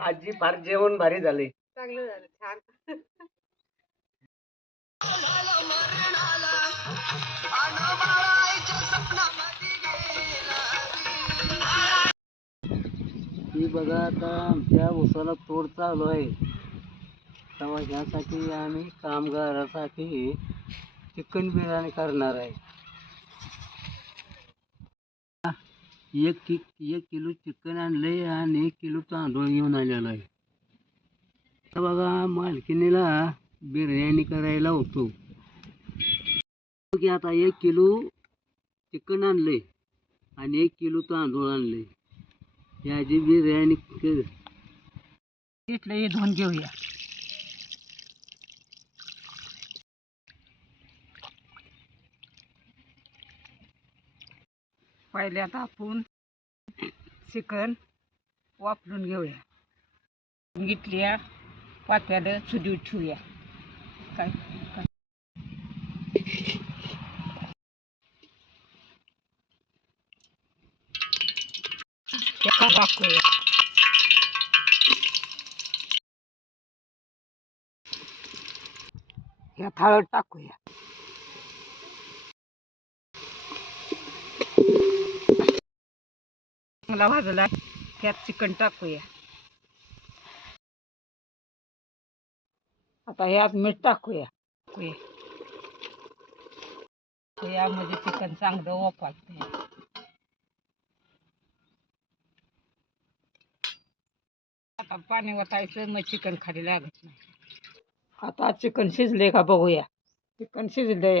आजी फार जेवण भारी झाले. चांगलं झालं छान. ती बघा आता आमच्या उसाला तोड चालू आहे. तेव्हा ह्यासाठी आम्ही कामगारासाठी चिकन बिर्याणी करणार आहे. एक कि एक किलो चिकन आणलंय आणि एक किलो तांदूळ घेऊन आलेला आहे. आता बघा मालकिनीला बिर्याणी करायला होतो. की आता एक किलो चिकन आणलंय आणि एक किलो तांदूळ आणले याची बिर्याणी कर. घेतलं हे धुवून घेऊया. पहिले आता आपण. चिकन वापरून घेऊया. घेतल्या पात्याला सुधी ठेवूया. काय? काय? एका टाकूया ह्या थाळत टाकूया. मसाला भाजला ह्यात चिकन टाकूया. आता ह्यात मीठ टाकूया. यामध्ये चिकन चांगलं वापरते आता पाणी ओतायचं मग चिकन खाली लागत नाही. आता चिकन शिजले का बघूया. चिकन शिजले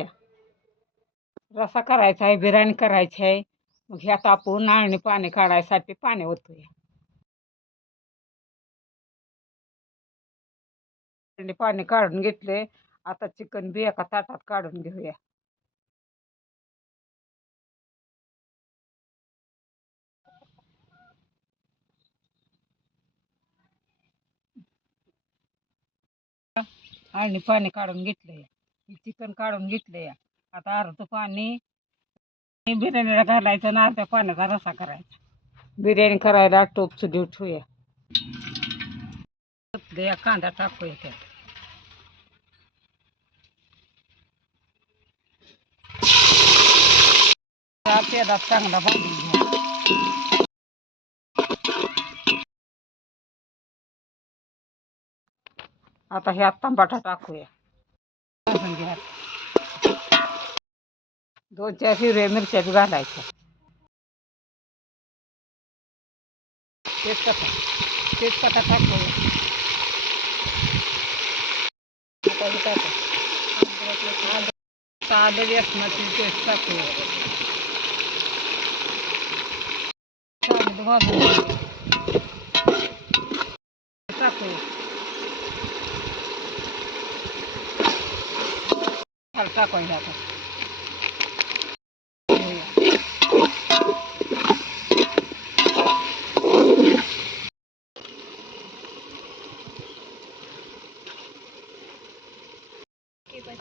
रसा करायचा आहे बिर्याणी करायची आहे. मग ह्यात आपण नाळणी पाणी काढायसाठी पाणी ओतूया. पाणी काढून घेतले आता चिकन बी एका ताटात काढून घेऊया. आणि पाणी काढून घेतलंय. चिकन काढून घेतलंय. आता अर्ध पाणी बिर्याणीला घालायचं ना अर्ध्या पाण्याचा रसा करायचा. बिर्याणी करायला टोप चुलीवर ठेवूया. कांदा टाकूया त्यात. त्या तेलात चांगला भाजून घ्या. आता ह्यात टमाटा टाकूया. भाजून घ्या. दोन चार हिरव्या मिरच्या बी घालायच्या तेजपत्ता तेजपत्ता टाकूया आता हे टाकू. आता आलं लसणाची पेस्ट टाकूया चांगलं भाजून घेऊया. टाकूया खाली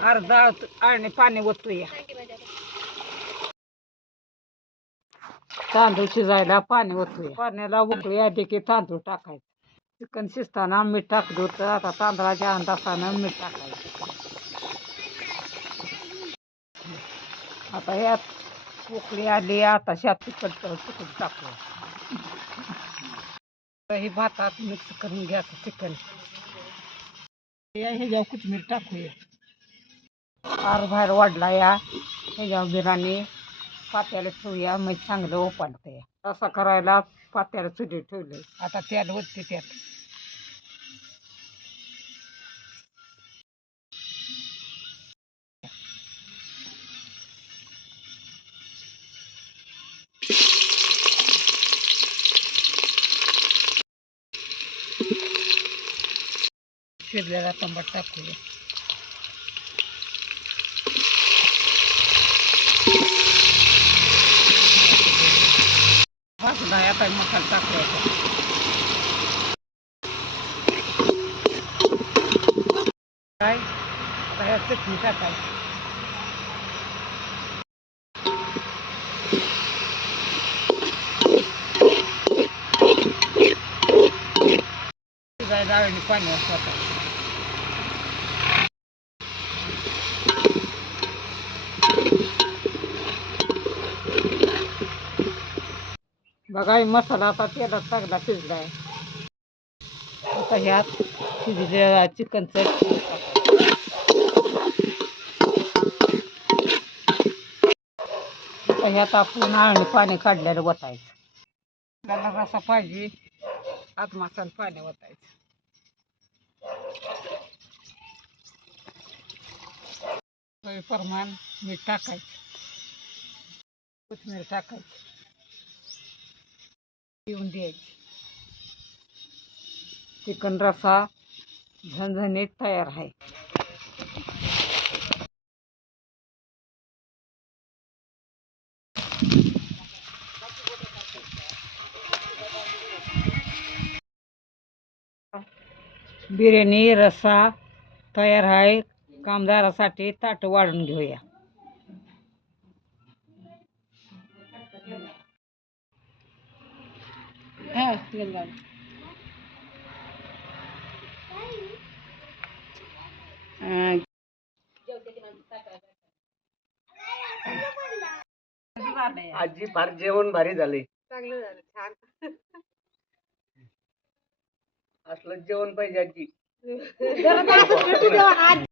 अर्धा आणि पाणी ओतूया. तांदूळ शिजायला पाणी ओतूया. पाण्याला उकळी आधी की तांदूळ टाकायचं. चिकन शिजताना मीठ टाकलं होतं आता तांदळाच्या अंदाजानं मीठ टाकायचं. आता ह्यात उकळी आली, आता शात तिखट टाकूया. तर हे भातात मिक्स करून घ्यायचं चिकन. ह्याच्यावर कोथिंबीर टाकूया. फार बाहेर वाढला या. ह्याच्यावर बिर्याणी. पात्याला ठेवूया मग चांगलं ओपाडते असं करायला पात्याला चुली ठेवले. आता त्याल होते त्यात. शिरलेला टमाट टाकूया. टाकून दहा आता मसाला टाकायचा काय? आता ह्या चटणी टाकायची. जायला पाणी वाटतं बघा मसाला आता तेलात चांगला शिजलाय. आता ह्यात शिजलेला चिकनचं आता ह्यात आपण आळणी पाणी काढलेलं वतायचं. त्याला रसा पाहिजे आदमासान पाणी वतायचं. प्रमाण मीठ टाकायचं. कोथमीर टाकायची. येऊन द्यायची. चिकन रसा झणझणीत तयार आहे. बिर्याणी रस्सा तयार आहे. कामदारासाठी ताट वाढून घेऊया. हा, आजी फार जेवण भारी झाले. चांगलं झालं छान. असलं जेवण पाहिजे आजी.